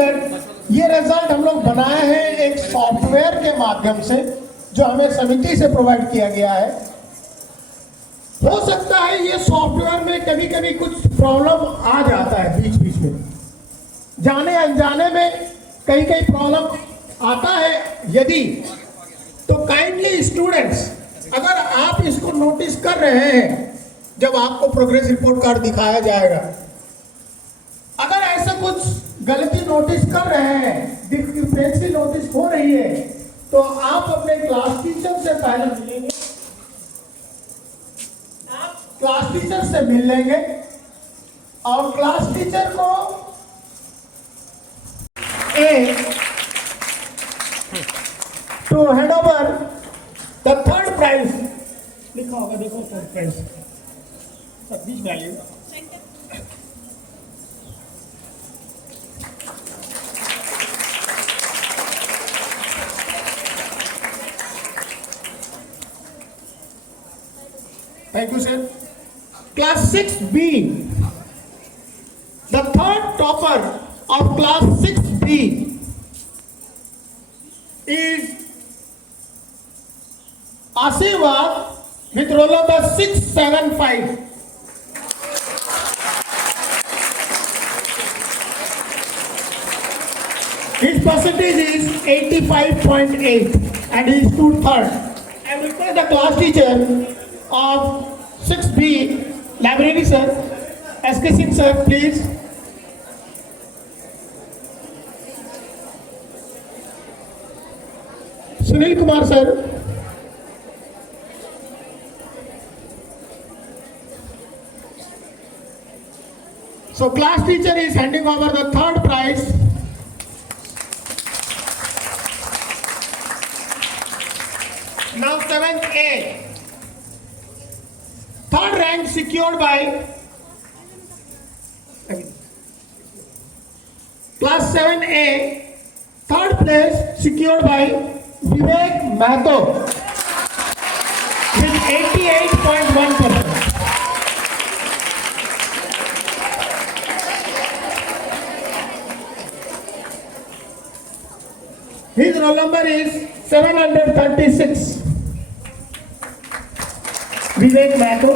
Student, ये result हम लोग बनाए हैं एक सॉफ्टवेयर के माध्यम से जो हमें समिति से प्रोवाइड किया गया है। हो सकता है ये सॉफ्टवेयर में कभी कभी कुछ प्रॉब्लम आ जाता है, बीच बीच में जाने अनजाने में कहीं कहीं प्रॉब्लम आता है। यदि तो काइंडली स्टूडेंट्स, अगर आप इसको नोटिस कर रहे हैं जब आपको प्रोग्रेस रिपोर्ट कार्ड दिखाया जाएगा, अगर ऐसा कुछ गलती नोटिस कर रहे हैं, डिस्क्रिपेंसी नोटिस हो रही है, तो आप अपने क्लास टीचर से पहले मिलेंगे। आप क्लास टीचर से मिल लेंगे और क्लास टीचर को to hand over the third prize लिखा होगा, देखो थर्ड प्राइज सब बीच में आइएगा। Thank you, sir. Class 6B, the third topper of class 6B is Asirvad with roll number 675. His percentage is 85.8 and he stood third. I request the class teacher of 6B, library sir, SK Singh sir, please. Sunil Kumar sir. So class teacher is handing over the third prize. Now 7th A. Third rank secured by class 7A. Third place secured by Vivek Mahato with 88.1%. His roll number is 736. Vivek Mahato,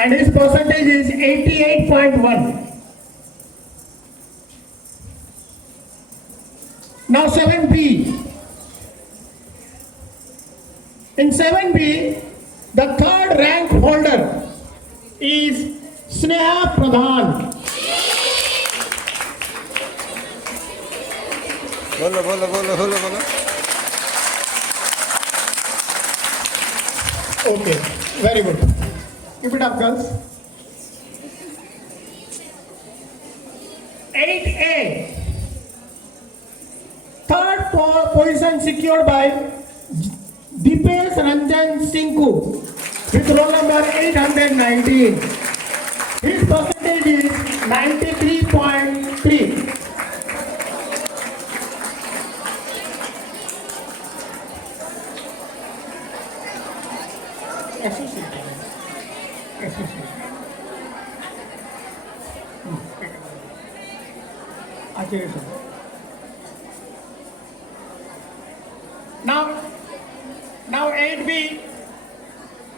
and his percentage is 88.1. Now 7B. In 7B, the third rank holder is Sneha Pradhan. बोलो बोलो बोलो बोलो बोलो। Okay, very good. Keep it up, girls. 8A. Third position secured by Deepesh Ranjan Sinku with roll number 819. His percentage is 93.3. Now 8B.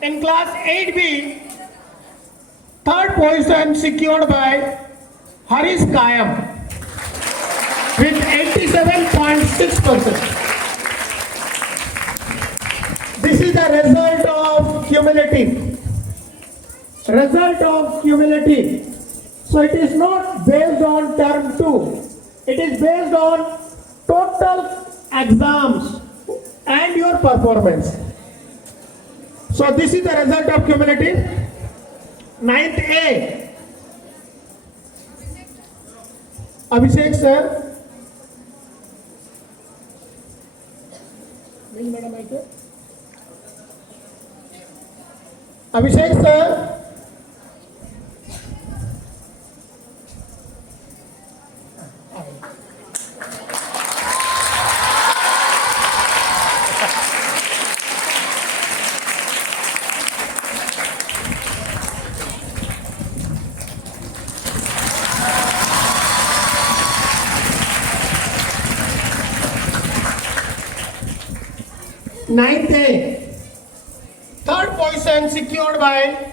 In class 8B, third position secured by Harish Kayam with 87.6%. This is the result of cumulative. So it is not based on term 2. It is based on total exams and your performance. So this is the result of cumulative. 9th A. Abhishek sir. Abhishek sir. ninth A. Third position secured by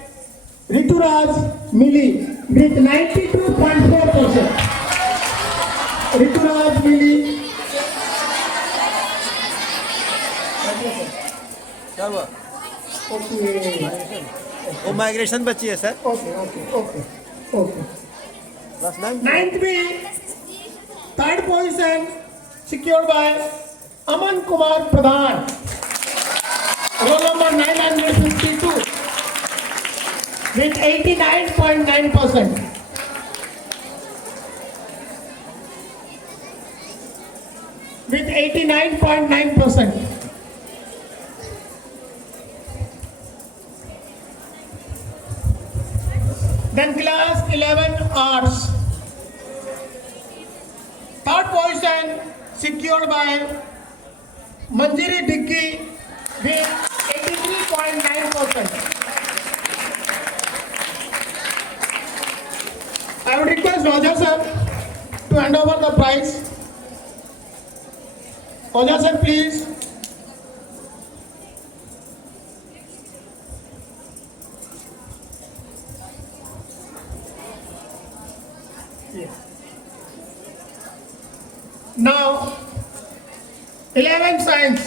Rituraj Mili with 92.4%. Rituraj Mili. क्या हुआ Okay. वो migration बची है sir Okay. बस nine Ninth B. Third position secured by Aman Kumar Pradhan. Roll number 952 with 89.9%. With 89.9%. Then class 11 arts. Third position secured by Manjiri Diggi with 83.9%. I would request Roger sir to hand over the prize. Roger sir, please. Now, 11 science.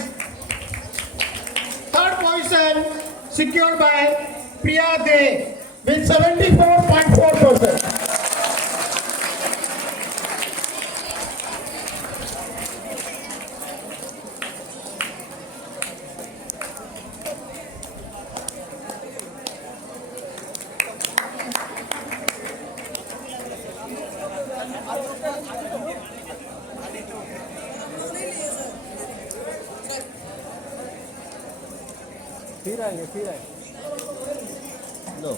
Third position secured by Priya De with 74.4%. फिर आएंगे लो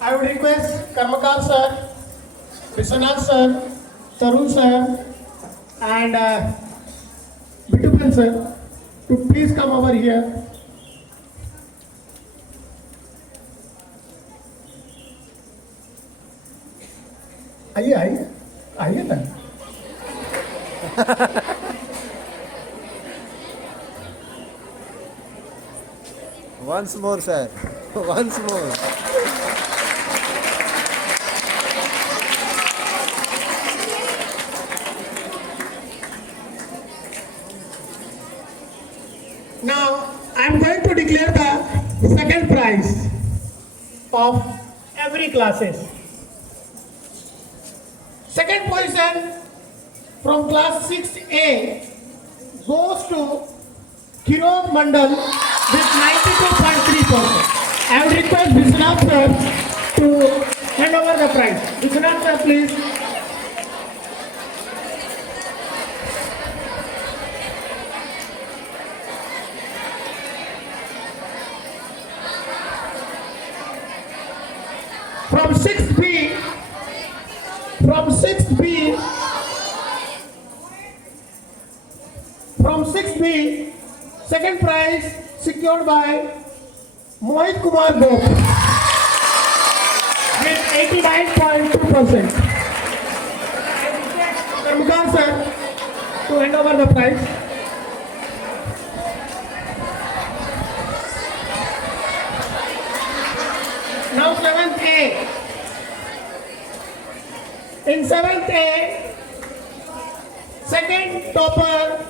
I would request Karmakar sir, Vishwanath sir, Tarun sir, and Bitupan sir to please come over here. आइए ना. once more sir once more Now I am going to declare the second prize of every classes. Second position from class 6A goes to Kirog Mandal with 92.3%. I would request Vishwanath sir to hand over the prize. Vishwanath sir, please. From 6B, second prize secured by Mohit Kumar Gop with 89.2%. Karmakar sir to hand over the prize. Now 7th A. In 7th A, second topper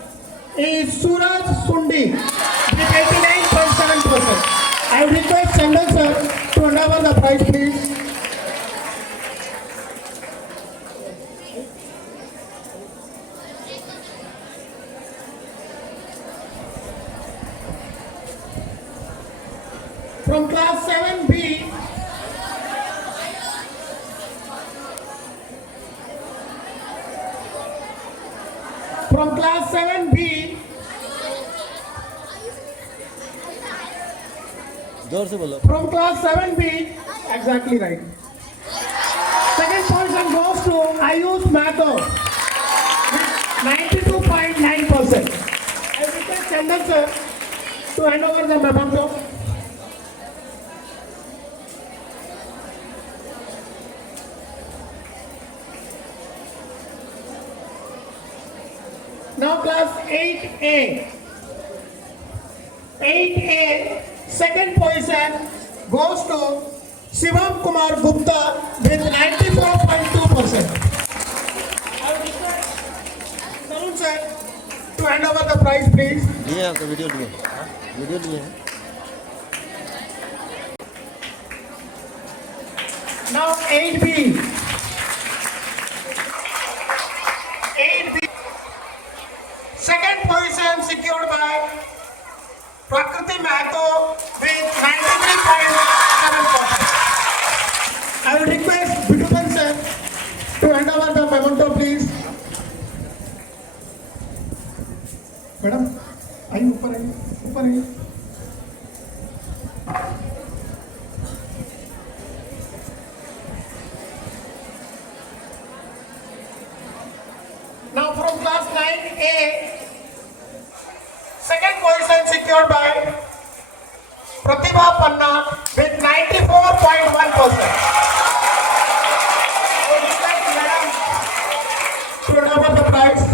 is Suraj Sundi with 89.7%. I would request Chandal sir to hand over the prize, please. From class 7B, from class 7B, जोर से बोलो from class 7B, exactly right. Second position goes to Ayush Mato with 92.9%. I request Chandan sir to hand over the memento. Now class 8A. 8A, second position goes to Shivam Kumar Gupta with 94.2%. I would request Tarun sir to hand over the prize, please. लिए आपका video लिए video लिए हैं Now 8B. 8B. Second position secured by Prakriti Mahato with 93.7%. I will request Bitupan sir to hand over the memento, please. Madam, आइए ऊपर आइए, ऊपर आइए. Now from class 9A, second position secured by Pratibha Panna with 94.1%. I would request madam to hand over the prize.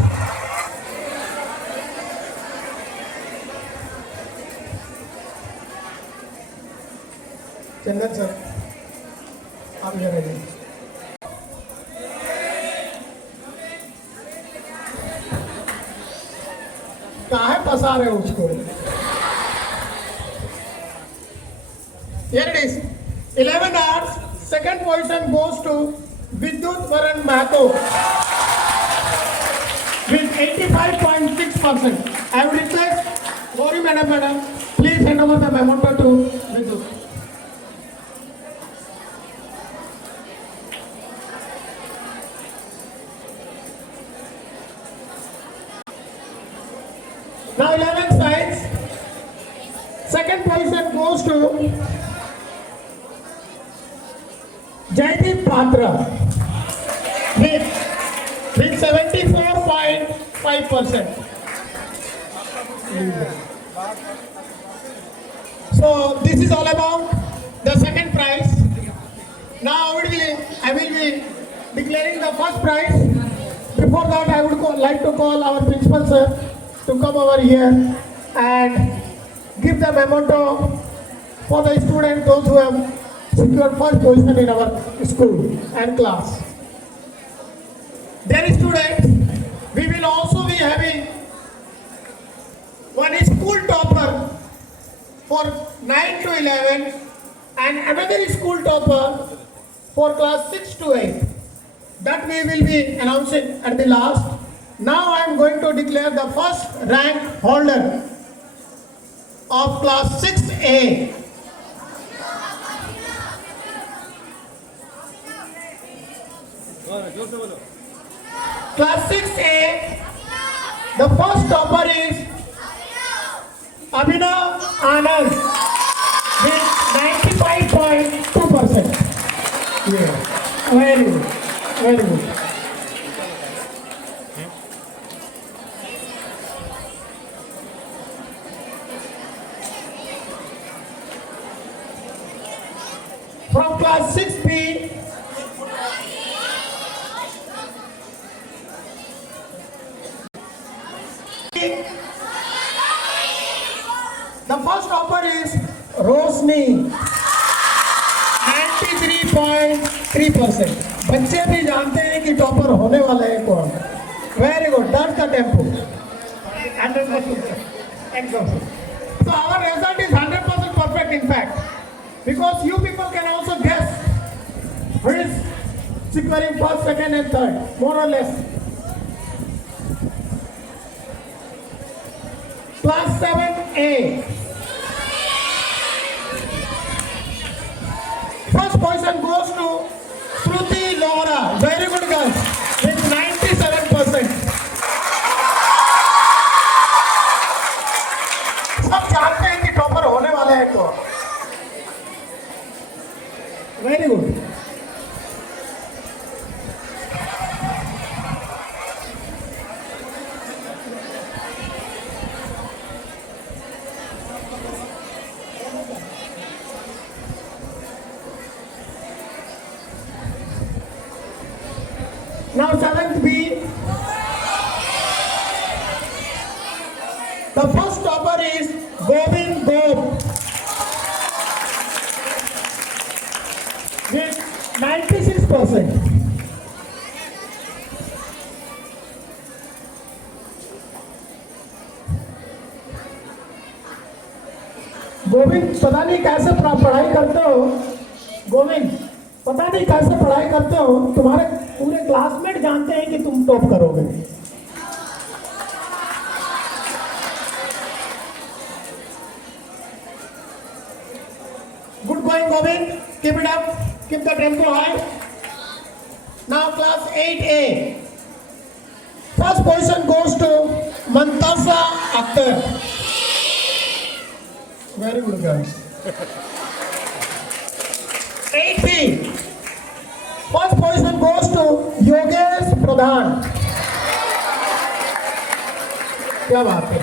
Chandan sir, आप इधर आइए. काहे फंसा रहे हो उसको? Here it is. 11 hours. Second position goes to Vidyut Varan Mahato with 85.6%. I would request Gauri madam, please hand over the memento to Vidyut. Now 11 science. Second position goes to Jaideep Patra with 74.5%. So this is all about the second prize. Now I will be declaring the first prize. Before that, I would like to call our principal sir to come over here and give the memento for the students, those who have secured first position in our school and class. Dear students, we will also be having one school topper for 9 to 11 and another school topper for class 6 to 8. That we will be announcing at the last. Now I am going to declare the first rank holder of class 6A. Class 6A, the first topper is Abhinav Anand with 95.2%. Yeah. Very good. Very good. From class 6B, the first topper is Rosni, 93.3%. बच्चे भी जानते हैं कि topper होने वाला है कौन. Very good. That's the tempo. 100%. Exactly. So our result is 100% perfect in fact. Because you people can also guess who is securing first, second and third, more or less. Class 7A. First position goes to Shruti Lohra. Very good girls with 97%. सब जानते हैं कि topper होने वाले हैं कौन. Very good. Now 7th B. is Govind Gob with 96%. Govind पता नहीं कैसे पढ़ाई करते हो। गोविंद पता नहीं कैसे पढ़ाई करते हो, तुम्हारे पूरे क्लासमेट जानते हैं कि तुम टॉप करोगे। Good going Govind, keep it up, keep the tempo high. Now class 8A, first position goes to Muntaza Akhtar. Very good girls. 8B, first position goes to Yogesh Pradhan. क्या बात है।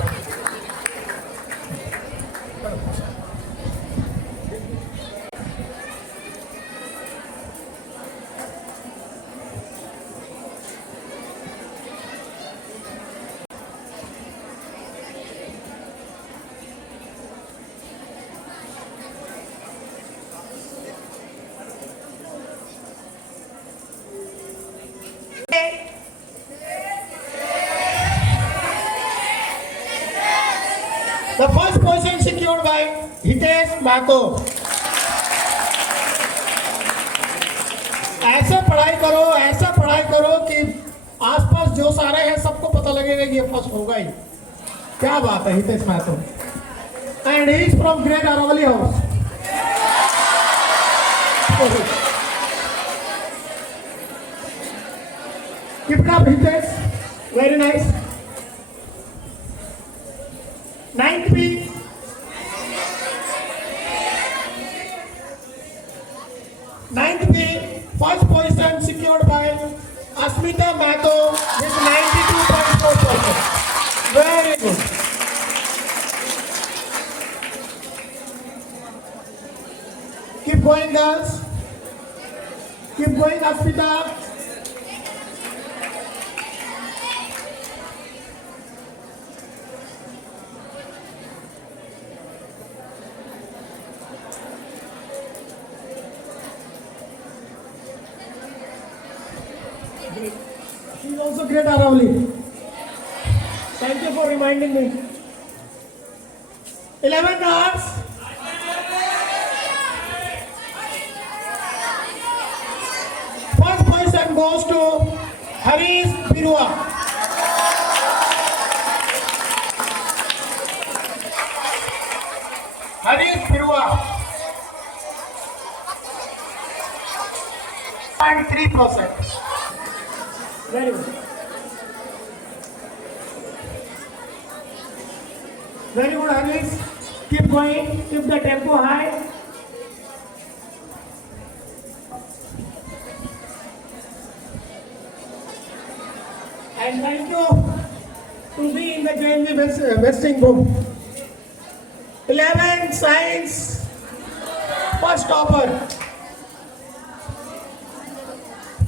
The first position secured by Hitesh Mato. ऐसे पढ़ाई करो कि आसपास जो सारे हैं सबको पता लगेगा कि ये फर्स्ट होगा ही। क्या बात है Hitesh Mathur. And he is from great Aravali house. Keep it up Hitesh, very nice. 9B, first position secured by Asmita Mato with 92.4%. Very good. Keep going, girls. Keep going, Asmita. She is also great Aravali. Thank you for reminding me. 11 hours. First position goes to Harish Birua. Harish Birua. 0.3%. Very good. Very good, Harish. Keep going. Keep the tempo high. And thank you to be in the JNV Vesting Book. 11 science. First topper.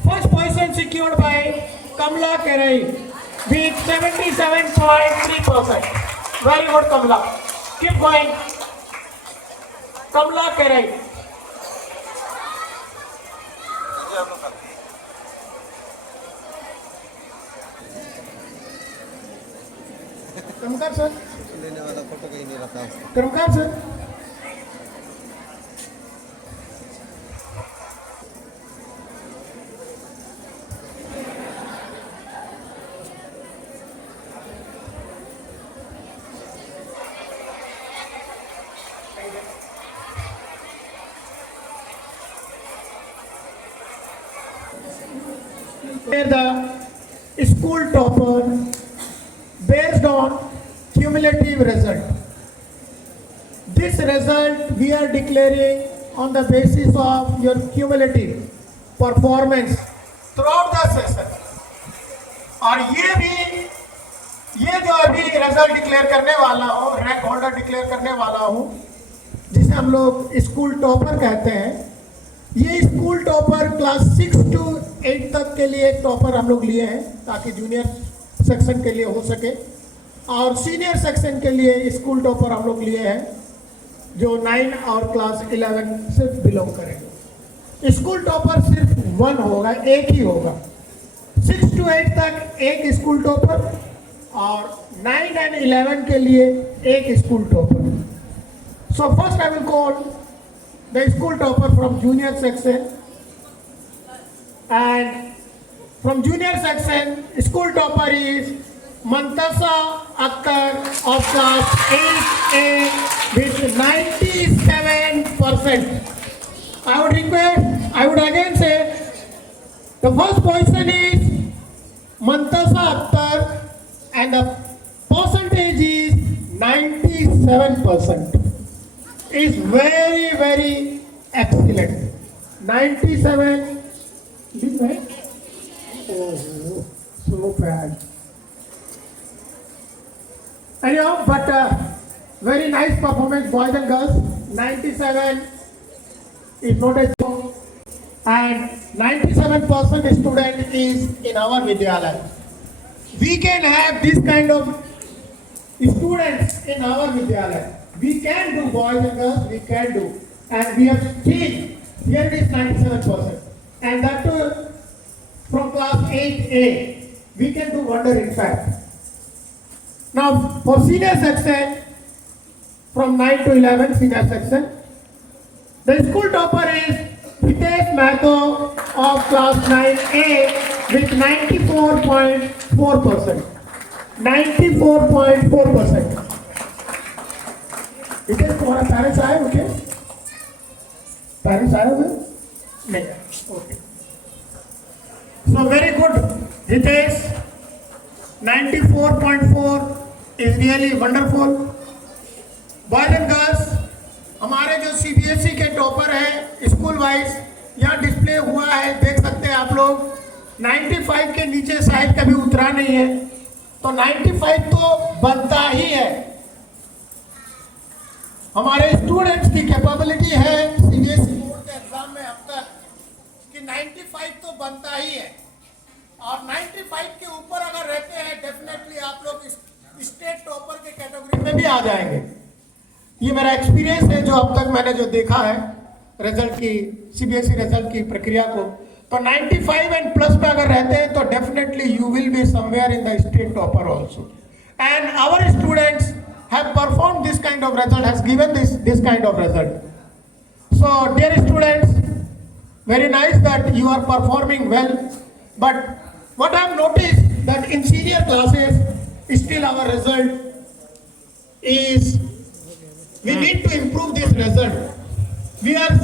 First position secured by Kamla Kerai with 77.3%. Very good, Kamla. Keep going. Kamla Kerai. Kamkar sir. लेने वाला photo कहीं नहीं रखा उसने। Kamkar sir. The school topper based on cumulative result. This result we are declaring on the basis of your cumulative performance throughout the session. और ये जो अभी रिजल्ट डिक्लेयर करने वाला हूँ, रैंक होल्डर डिक्लेयर करने वाला हूँ, जिसे हम लोग स्कूल टॉपर कहते हैं, ये स्कूल टॉपर क्लास 6 to 8 तक के लिए एक टॉपर हम लोग लिए हैं ताकि जूनियर सेक्शन के लिए हो सके। और सीनियर सेक्शन के लिए स्कूल टॉपर हम लोग लिए हैं जो 9 और क्लास 11 से बिलोंग करेंगे। स्कूल टॉपर सिर्फ 1 होगा, एक ही होगा। 6 to 8 तक एक स्कूल टॉपर और 9 and 11 के लिए एक school topper. So first I will call the school topper from junior section, and from junior section school topper is Mantasa Akhtar of class 8A with 97%. I would again say the first position is Mantasa Akhtar and the percentage is 97%. Is very, very excellent. 97. Oh, so bad. Anyhow, but very nice performance, boys and girls. 97 is not a joke, and 97% student is in our Vidyalaya. We can have this kind of students in our Vidyalaya. We can do, boys and girls, we can do, and we have seen here it is 97%. And that too from class 8A, we can do wonder in fact. Now for senior section, from 9 to 11 senior section, the school topper is Hitesh Mato of class 9A with 94.4%. 94.4%. Hitesh, तुम्हारा parents आए हो क्या? Parents आए हुए? नहीं, okay. So very good, Hitesh. 94.4 is really wonderful. Boys and girls, हमारे जो CBSE के टॉपर हैं स्कूल वाइज यहाँ डिस्प्ले हुआ है, देख सकते हैं आप लोग। 95 के नीचे शायद कभी उतरा नहीं है, तो 95 तो बनता ही है। हमारे स्टूडेंट्स की कैपेबिलिटी है CBSE बोर्ड के एग्जाम में अब तक कि 95 तो बनता ही है, और 95 के ऊपर अगर रहते हैं डेफिनेटली आप लोग स्टेट टॉपर के कैटेगरी में भी आ जाएंगे। ये मेरा एक्सपीरियंस है जो अब तक मैंने जो देखा है रिजल्ट की, CBSE रिजल्ट की प्रक्रिया को, तो 95 एंड प्लस पे अगर रहते हैं तो definitely you will be somewhere in the state topper also. And our students have performed this kind of result, has given this kind of result. So dear students, very nice that you are performing well, but what I have noticed that in senior classes still our result is, we need to improve this result. We are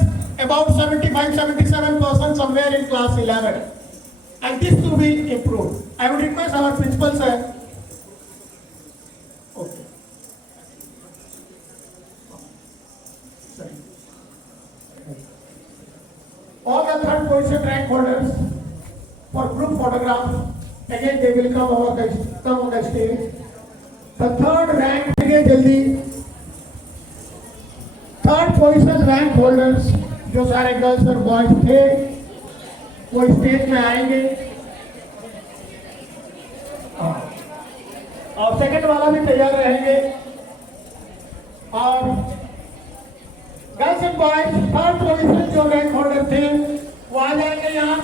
about 75-77% somewhere in class 11, and this to be improved. I would request our principal sir. Okay. All the third position rank holders for group photograph, again they will come on the stage. The third rank, again jaldi. Third position rank holders जो सारे girls और boys थे वो stage में आएंगे, और second वाला भी तैयार रहेंगे, और girls and boys third position जो रैंक होल्डर थे वो आ जाएंगे यहाँ।